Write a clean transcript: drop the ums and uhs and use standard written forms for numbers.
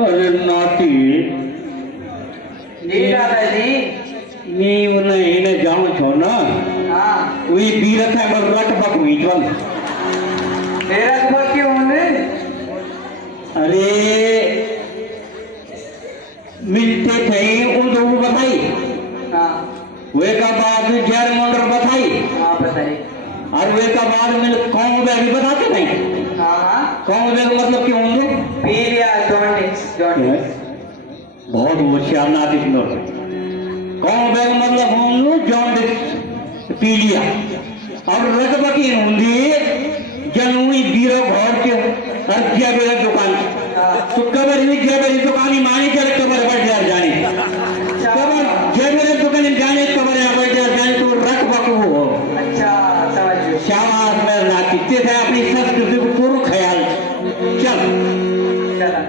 अरे नाती जी दादाजी। नीवने इने जाऊं छो ना हाँ वी बीरथ है मर रट बक वीचवन मेरा सुबह क्यों ने? अरे मिलते थे उनको बताई हाँ वे का बाद जैर मंडर बताई हाँ बताइए। और वे का बाद में कौन बैग बताते नहीं हाँ हाँ कौन बैग मतलब क्यों होंगे पीलिया जॉन्डिस जॉन्डिस। बहुत होशियार नाती सुनो कौन बैग मतलब होंगे जॉन्डिस पीलिया और रजबकी होंगी जनूई बीरो घर के हर जगह दुकान तो कबर ही जगह दुकान ही मानी चले कबर बैठ जा जाने कबर जगह दुकान जाने कबर बैठ जा जाने तो रख बकू हो अच्छा समझ गए। शाबाश मेरे नाती तेरे अपनी संस्कृति को पूरा ख्याल चल चला